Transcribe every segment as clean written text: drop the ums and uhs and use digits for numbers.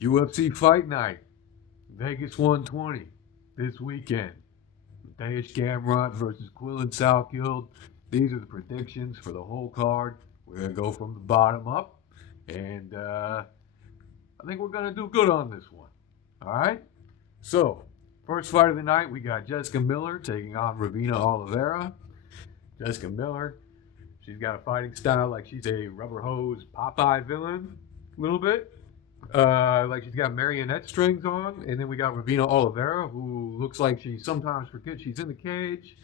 UFC Fight Night, Vegas 120, this weekend. Gamrot versus Salkilled. These are the predictions for the whole card. We're going to go from the bottom up, and I think we're going to do good on this one. All right? So, first fight of the night, we got Jessica Miller taking on Ravina Oliveira. Jessica Miller, she's got a fighting style like she's a rubber hose Popeye villain, a little bit. Like she's got marionette strings on, and then we got Ravina Oliveira, who looks like she sometimes forgets she's in the cage.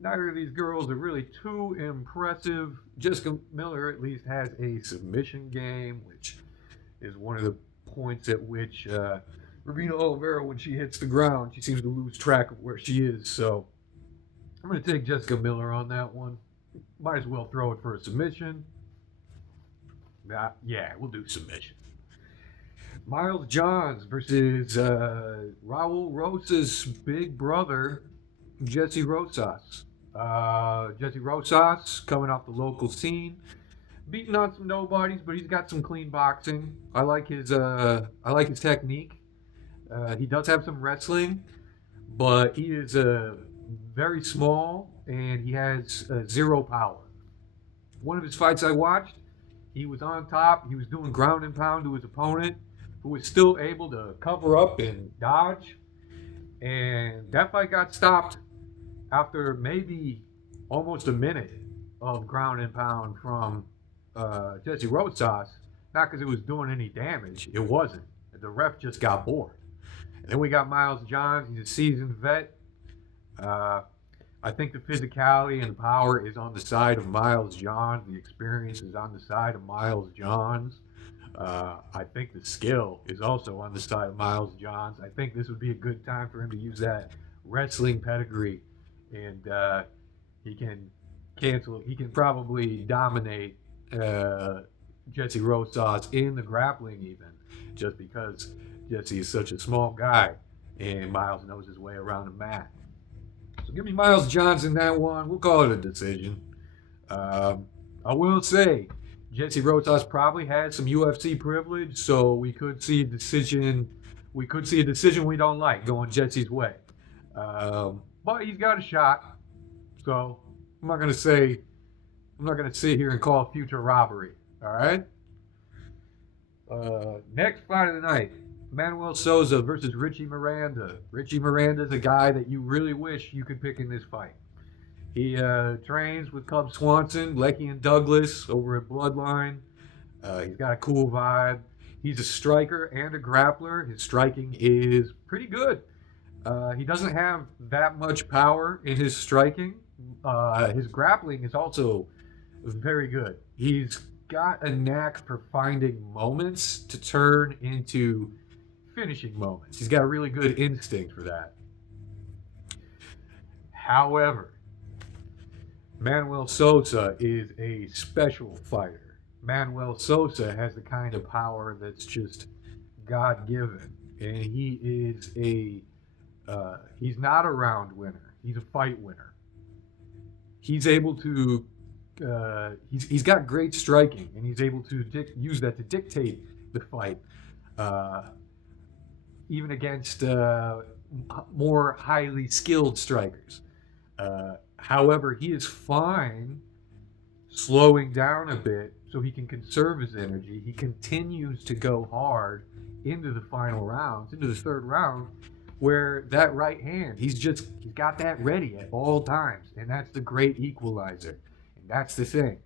Neither of these girls are really too impressive. Jessica Miller at least has a submission game, which is one of the points at which Ravina Oliveira, when she hits the ground, she seems to lose track of where she is. So I'm going to take Jessica Miller on that one. Might as well throw it for a submission. Yeah, we'll do submission. Miles Johns versus Raul Rosas' big brother, Jesse Rosas. Jesse Rosas coming off the local scene, beating on some nobodies, but he's got some clean boxing. I like his technique. He does have some wrestling, but he is very small and he has zero power. One of his fights I watched, he was on top. He was doing ground and pound to his opponent, who was still able to cover up and dodge. And that fight got stopped after maybe almost a minute of ground and pound from Jesse Rosas. Not because it was doing any damage. It wasn't. The ref just got bored. And then we got Miles Johns. He's a seasoned vet. I think the physicality and power is on the side of Miles Johns. The experience is on the side of Miles Johns. I think the skill is also on the side of Miles Johns. I think this would be a good time for him to use that wrestling pedigree, and he can cancel. He can probably dominate Jesse Rosas in the grappling, even just because Jesse is such a small guy, and Miles knows his way around the mat. So give me Miles Johns in that one. We'll call it a decision. I will say, Jesse Rosas probably had some UFC privilege, so we could see a decision. We could see a decision we don't like going Jesse's way. But he's got a shot, so I'm not gonna say. I'm not gonna sit here and call future robbery. All right. Next fight of the night, Manuel Souza versus Richie Miranda. Richie Miranda's a guy that you really wish you could pick in this fight. He trains with Cub Swanson, Lecky and Douglas over at Bloodline. He's got a cool vibe. He's a striker and a grappler. His striking is pretty good. He doesn't have that much power in his striking. His grappling is also very good. He's got a knack for finding moments to turn into finishing moments. He's got a really good instinct for that. However, Manuel Souza is a special fighter. Manuel Souza has the kind of power that's just God given, and he is he's not a round winner. He's a fight winner. He's able to he's got great striking, and he's able to use that to dictate the fight, even against more highly skilled strikers. However, he is fine slowing down a bit so he can conserve his energy. He continues to go hard into the final rounds, into the third round, where that right hand, he's got that ready at all times, and that's the great equalizer. And that's the thing.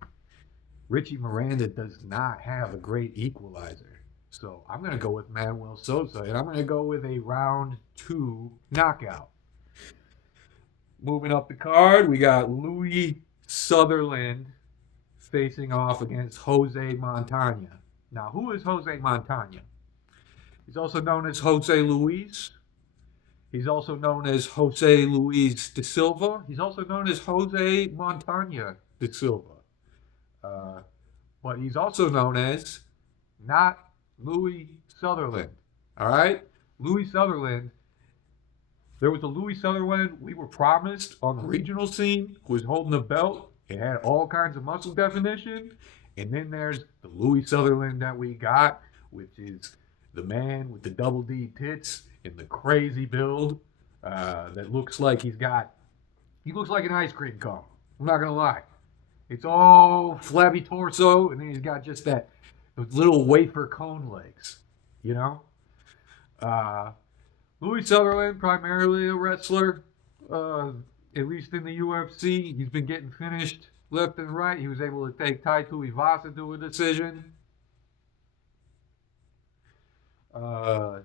Richie Miranda does not have a great equalizer. So I'm going to go with Manuel Souza, and I'm going to go with a round 2 knockout. Moving up the card, we got Louis Sutherland facing off against Jose Montana. Now, who is Jose Montana? He's also known as Jose Luis. He's also known as Jose Luis de Silva. He's also known as Jose Montana de Silva. But he's also known as not Louis Sutherland. All right? Louis Sutherland. There was a Louis Sutherland we were promised on the regional scene who was holding the belt. It had all kinds of muscle definition. And then there's the Louis Sutherland that we got, which is The man with the double D tits and the crazy build that looks like he looks like an ice cream cone. I'm not gonna lie. It's all flabby torso, and then he's got just those little wafer cone legs. You know, uh, Louis Sutherland, primarily a wrestler, uh, at least in the UFC. He's been getting finished left and right. He was able to take Tai Tuivasa to a decision. Uh,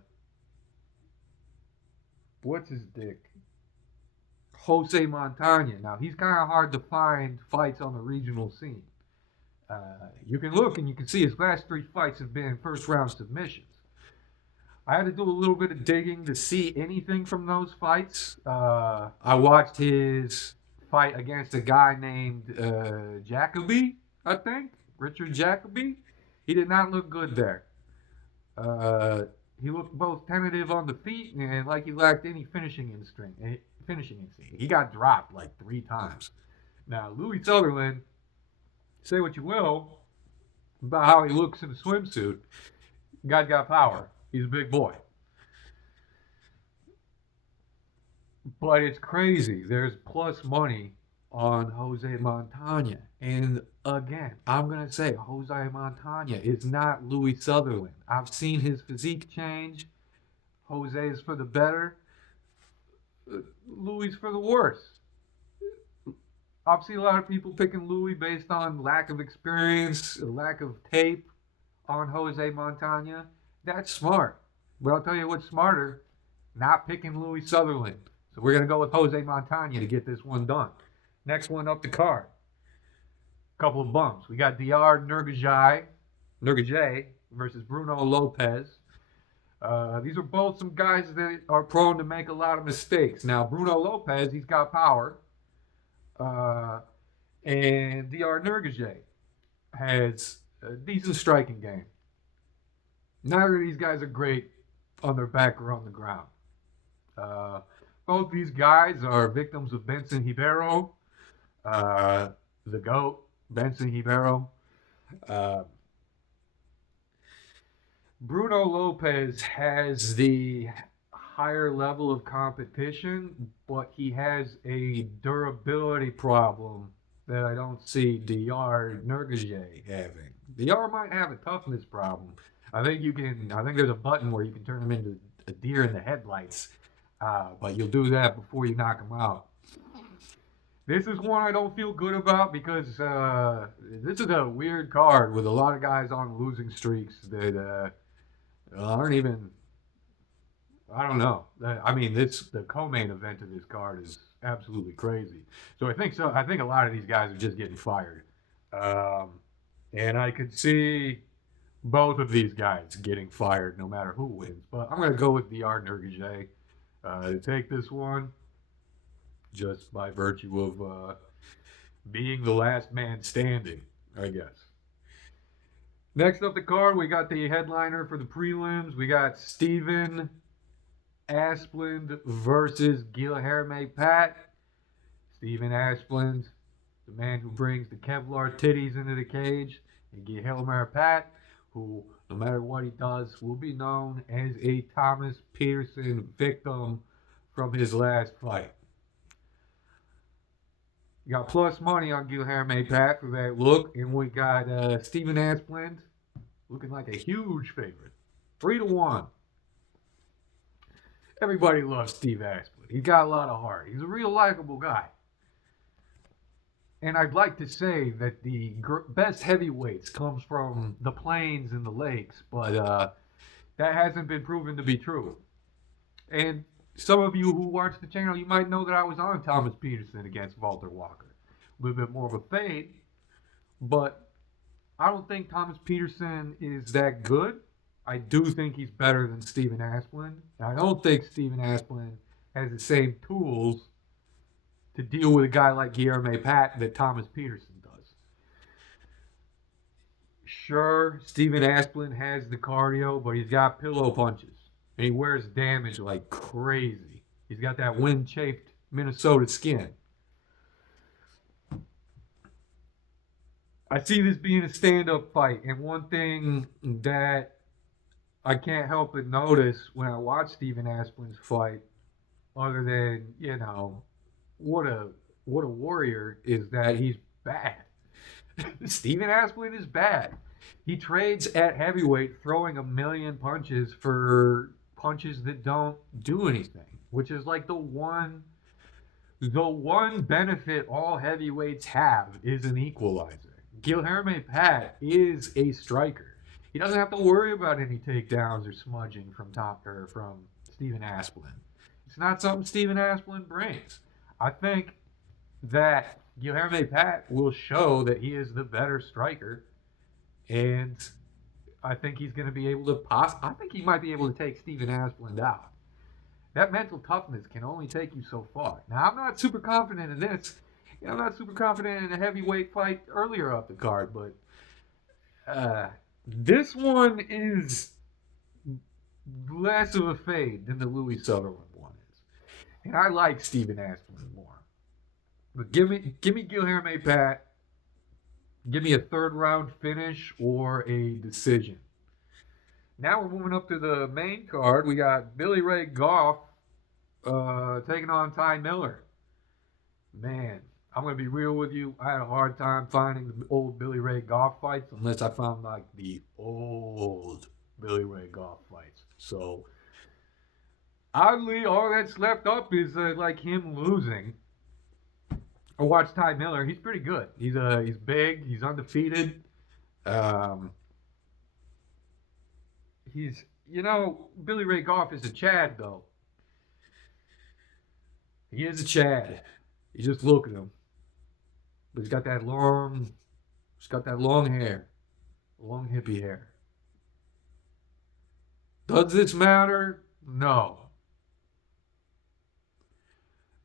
what's his dick? Jose Montana. Now, he's kind of hard to find fights on the regional scene. You can look and you can see his last three fights have been first round submissions. I had to do a little bit of digging to see anything from those fights. I watched his fight against a guy named Jacoby, I think, Richard Jacoby. He did not look good there. Uh, he looked both tentative on the feet and like he lacked any finishing instinct. He got dropped like 3 times. Now, Louis Sutherland, say what you will about how he looks in a swimsuit. Guy's got power. He's a big boy. But it's crazy. There's plus money on Jose Montana. And again, I'm going to say Jose Montana is not Louis Sutherland. I've seen his physique change. Jose is for the better. Louis for the worse. I've seen a lot of people picking Louis based on lack of experience, lack of tape on Jose Montana. That's smart. But I'll tell you what's smarter, not picking Louis Sutherland. So we're going to go with Jose Montana to get this one done. Next one up the card. Couple of bumps. We got Dr. Nurgajay versus Bruno Lopez. These are both some guys that are prone to make a lot of mistakes. Now, Bruno Lopez, he's got power. And Dr. Nurgajay has a decent striking game. Neither of these guys are great on their back or on the ground. Both these guys are victims of Benson Hibero, the GOAT, Benson Hibero. Uh, Bruno Lopez has the higher level of competition, but he has a durability problem that I don't see Dr. Nurgajay having. Dr. might have a toughness problem. I think you can. I think there's a button where you can turn him into a deer in the headlights, but you'll do that before you knock him out. This is one I don't feel good about because this is a weird card with a lot of guys on losing streaks that aren't even. I don't know. I mean, the co-main event of this card is absolutely crazy. So I think so. I think a lot of these guys are just getting fired, um, and I could see both of these guys getting fired no matter who wins. But I'm going to go with Dr. Nurgajay to take this one, just by virtue of being the last man standing, I guess. Next up the card, we got the headliner for the prelims. We got Steven Asplund versus Guilherme Pat. Steven Asplund, the man who brings the Kevlar titties into the cage, and Guilherme Pat, who, no matter what he does, will be known as a Thomas Peterson victim from his last fight. You got plus money on Guilherme Pat for that look, and we got Steven Asplund looking like a huge favorite, 3-1. Everybody loves Steve Asplund. He's got a lot of heart. He's a real likable guy. And I'd like to say that the best heavyweights comes from the plains and the lakes, but that hasn't been proven to be true. And some of you who watch the channel, you might know that I was on Thomas Peterson against Walter Walker. A little bit more of a fade, but I don't think Thomas Peterson is that good. I do think he's better than Steven Asplund. And I don't think Steven Asplund has the same tools to deal with a guy like Guilherme Pat that Thomas Peterson does. Sure, Steven Asplund has the cardio, but he's got pillow punches. And he wears damage like crazy. He's got that wind chafed Minnesota skin. I see this being a stand up fight, and one thing that I can't help but notice when I watch Steven Asplin's fight, other than what a what a warrior, is that he's bad. Steven Asplin is bad. He trades at heavyweight, throwing a million punches for punches that don't do anything, which is like the one benefit all heavyweights have is an equalizer. Guilherme Pat is a striker. He doesn't have to worry about any takedowns or smudging from top or from Steven Asplin. It's not something Steven Asplin brings. I think that Guilherme Pat will show that he is the better striker, and I think he's going to be able to I think he might be able to take Steven Asplin out. That mental toughness can only take you so far. Now, I'm not super confident in this. I'm not super confident in a heavyweight fight earlier up the card, but this one is less of a fade than the Louis Sutherland one is. And I like Steven Asplin more. But give me Guilherme Pat. Give me a third round finish or a decision. Now we're moving up to the main card. We got Billy Ray Goff taking on Ty Miller. Man, I'm gonna be real with you. I had a hard time finding the old Billy Ray Goff fights unless I found like the old Billy Ray Goff fights. So oddly, all that's left up is like him losing. I watched Ty Miller. He's pretty good. He's big. He's undefeated. Um, he's Billy Ray Goff is a Chad though. He is a Chad. You just look at him. But he's got that long hair, long hippie hair. Does this matter? No.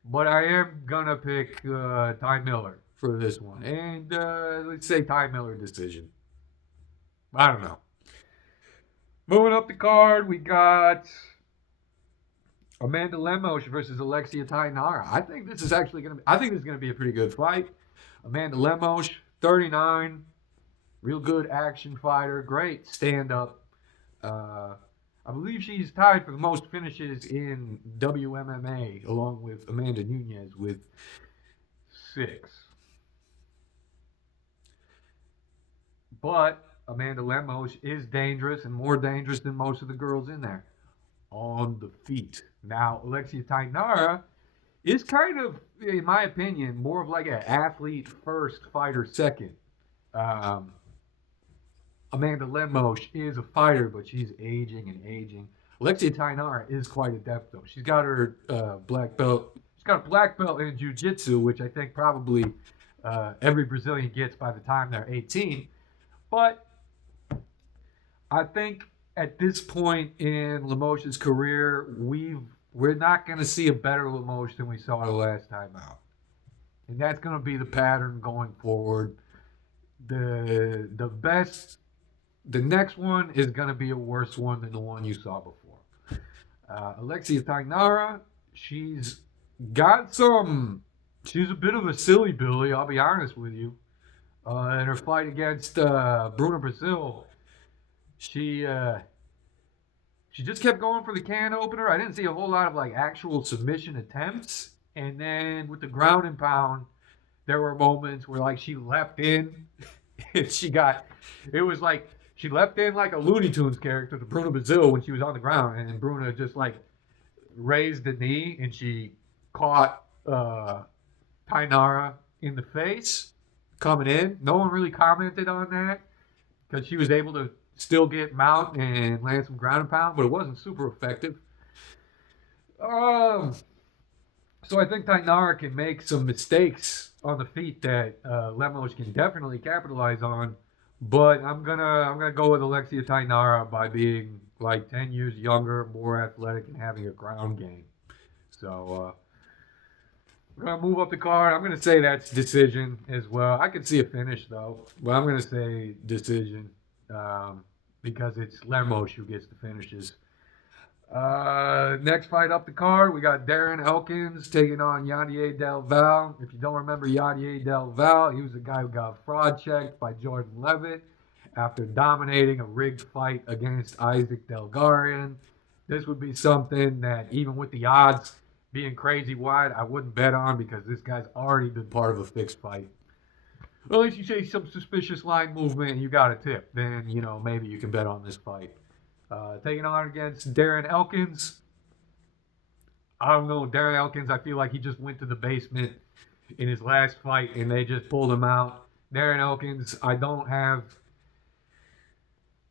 But I am gonna pick Ty Miller for this one, and let's say Ty Miller decision. I don't know. Moving up the card, we got Amanda Lemos versus Alexia Tainara. I think this is actually gonna. I think this is gonna be a pretty good fight. Amanda Lemos, 39, real good action fighter, great stand up. Uh, I believe she's tied for the most finishes in WMMA, along with Amanda Nunez with 6. But Amanda Lemos is dangerous and more dangerous than most of the girls in there on the feet. Now, Alexia Tainara is kind of, in my opinion, more of like an athlete first, fighter second. Um, Amanda Lemos is a fighter, but she's aging and aging. Alexia Tainara is quite adept, though. She's got her black belt. She's got a black belt in jiu-jitsu, which I think probably every Brazilian gets by the time they're 18. But I think at this point in Lemos's career, we're not going to see a better Lemos than we saw the last time out, and that's going to be the pattern going forward. The next one is going to be a worse one than the one you saw before. Alexia Tainara, she's got some. She's a bit of a silly Billy, I'll be honest with you. In her fight against Bruna Brazil, she she just kept going for the can opener. I didn't see a whole lot of like actual submission attempts. And then with the ground and pound, there were moments where like she leapt in and it was like she leapt in like a Looney Tunes character to Bruna Brazil when she was on the ground. And then Bruna just like raised the knee and she caught Tainara in the face coming in. No one really commented on that because she was able to still get mount and land some ground and pound, but it wasn't super effective. Um, so I think Tainara can make some mistakes on the feet that Lemos can definitely capitalize on. But I'm gonna go with Alexia Tainara by being like 10 years younger, more athletic, and having a ground game. So we're gonna move up the card. I'm gonna say that's decision as well. I could see a finish though, but I'm gonna say decision because it's Lemos who gets the finishes. Next fight up the card, we got Darren Elkins taking on Yannier Del Val. If you don't remember Yannier Del Val, he was the guy who got fraud checked by Jordan Levitt after dominating a rigged fight against Isaac Delgarian. This would be something that, even with the odds being crazy wide, I wouldn't bet on because this guy's already been part of a fixed fight. Well, if you say some suspicious line movement and you got a tip, then, maybe you can bet on this fight. Taking on against Darren Elkins. I don't know, Darren Elkins, I feel like he just went to the basement in his last fight and they just pulled him out. Darren Elkins, I don't have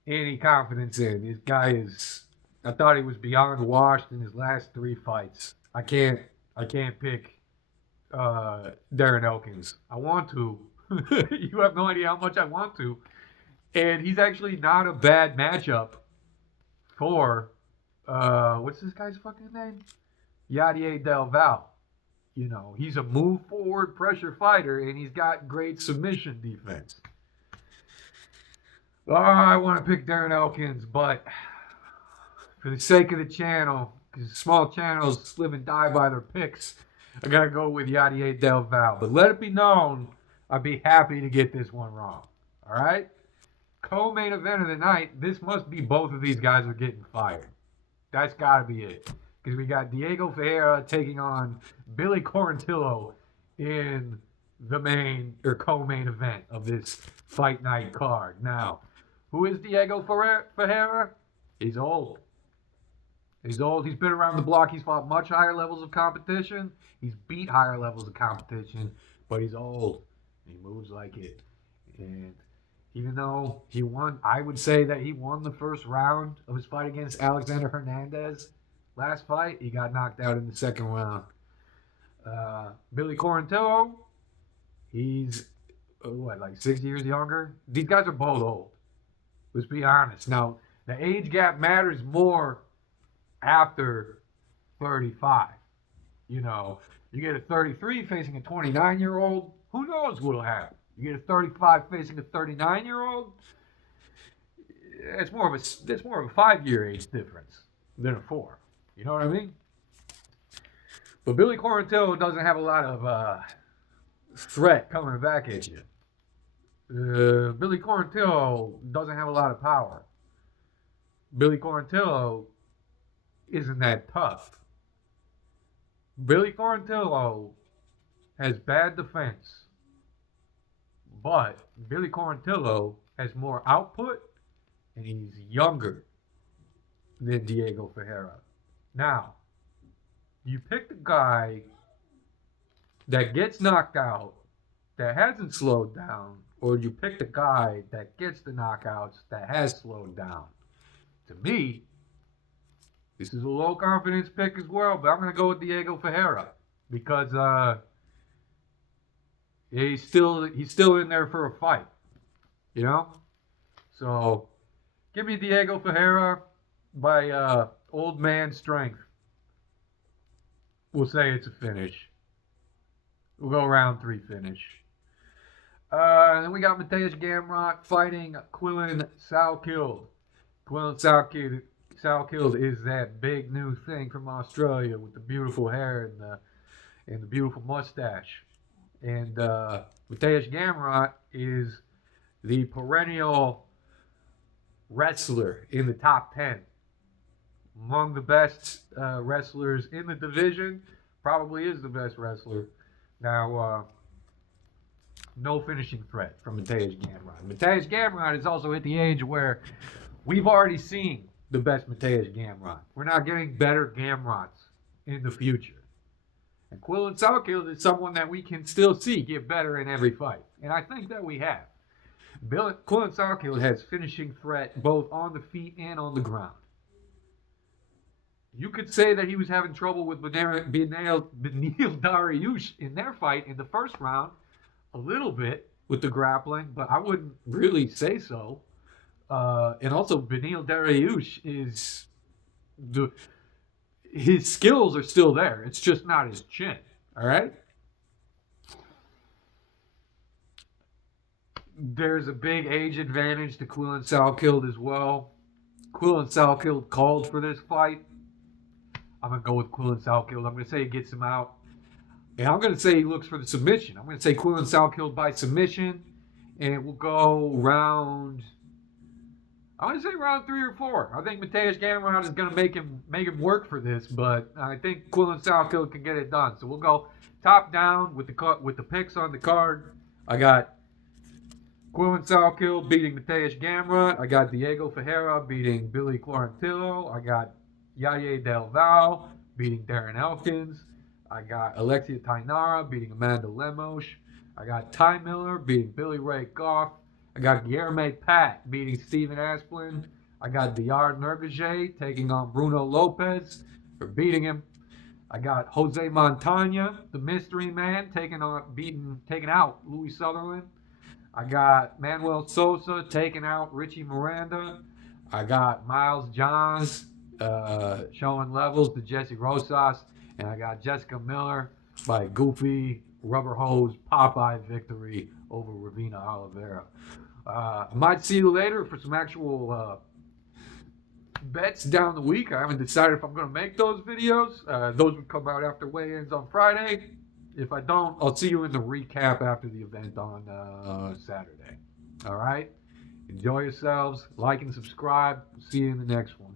any confidence in. This guy is. I thought he was beyond washed in his last 3 fights. I can't pick Darren Elkins. I want to. You have no idea how much I want to. And he's actually not a bad matchup for what's this guy's fucking name? Yadier Del Val. He's a move forward pressure fighter and he's got great submission defense. Oh, I want to pick Darren Elkins, but for the sake of the channel, because small channels live and die by their picks, I got to go with Yadier Del Val. But let it be known, I'd be happy to get this one wrong. All right? Co-main event of the night, this must be both of these guys are getting fired. That's got to be it. Because we got Diego Ferreira taking on Billy Quarantillo in the main or co-main event of this fight night card. Now, who is Diego Ferreira? He's old. He's old. He's been around the block. He's fought much higher levels of competition. He's beat higher levels of competition, but he's old. He moves like it. And even though he won, I would say that he won the first round of his fight against Alexander Hernandez. Last fight, he got knocked out in the second round. Billy Quarantillo, he's, like 6 years younger? These guys are both old. Let's be honest. Now, the age gap matters more after 35. You get a 33 facing a 29-year-old, who knows what'll happen? You get a 35 facing a 39-year-old, it's more of a 5-year age difference than a 4. You know what I mean? But Billy Quarantillo doesn't have a lot of threat coming back at you. Billy Quarantillo doesn't have a lot of power. Billy Quarantillo isn't that tough. Billy Quarantillo has bad defense, but Billy Quarantillo has more output and he's younger than Diego Ferreira. Now, you pick the guy that gets knocked out, that hasn't slowed down, or you pick the guy that gets the knockouts, that has slowed down. To me, this is a low confidence pick as well, but I'm going to go with Diego Ferreira because he's still in there for a fight, So, give me Diego Ferreira by old man strength. We'll say it's a finish. We'll go round 3 finish. Then we got Mateusz Gamrot fighting Quillen Salkilled. Quillen Salkilled is that big new thing from Australia with the beautiful hair and the beautiful mustache. And Mateusz Gamrot is the perennial wrestler in the top 10. Among the best wrestlers in the division, probably is the best wrestler. Now, no finishing threat from Mateusz Gamrot. Mateusz Gamrot is also at the age where we've already seen the best Mateusz Gamrot. We're not getting better Gamrots in the future. And Quillen Salkilled is someone that we can still see get better in every fight. And I think that we have. Quillen Salkilled has finishing threat both on the feet and on the ground. You could say that he was having trouble with Beneil Dariush in their fight in the first round, a little bit with the grappling, but I wouldn't really say so. And also, Beneil Dariush his skills are still there. It's just not his chin. All right? There's a big age advantage to Quillen Salkilled as well. Quillen Salkilled called for this fight. I'm going to go with Quillen Salkilled. I'm going to say he gets him out. And I'm going to say he looks for the submission. I'm going to say Quillen Salkilled by submission. And we'll go round I'm gonna say round 3 or 4. I think Mateusz Gamrot is gonna make him work for this, but I think Quillen Salkilled can get it done. So we'll go top down with the picks on the card. I got Quillen Salkilled beating Mateusz Gamrot. I got Diego Ferreira beating Billy Quarantillo. I got Yaye Del Val beating Darren Elkins. I got Alexia Tainara beating Amanda Lemos. I got Ty Miller beating Billy Ray Goff. I got Guillermo Pat beating Steven Asplin. I got Diyar Nurgaje taking on Bruno Lopez for beating him. I got Jose Montana, the mystery man, taking out Louis Sutherland. I got Manuel Sosa taking out Richie Miranda. I got Miles Johns showing levels to Jesse Rosas. And I got Jessica Miller by Goofy Rubber Hose Popeye victory over Ravina Oliveira. I might see you later for some actual bets down the week. I haven't decided if I'm going to make those videos. Those would come out after weigh-ins on Friday. If I don't, I'll see you in the recap after the event on Saturday. All right? Enjoy yourselves. Like and subscribe. See you in the next one.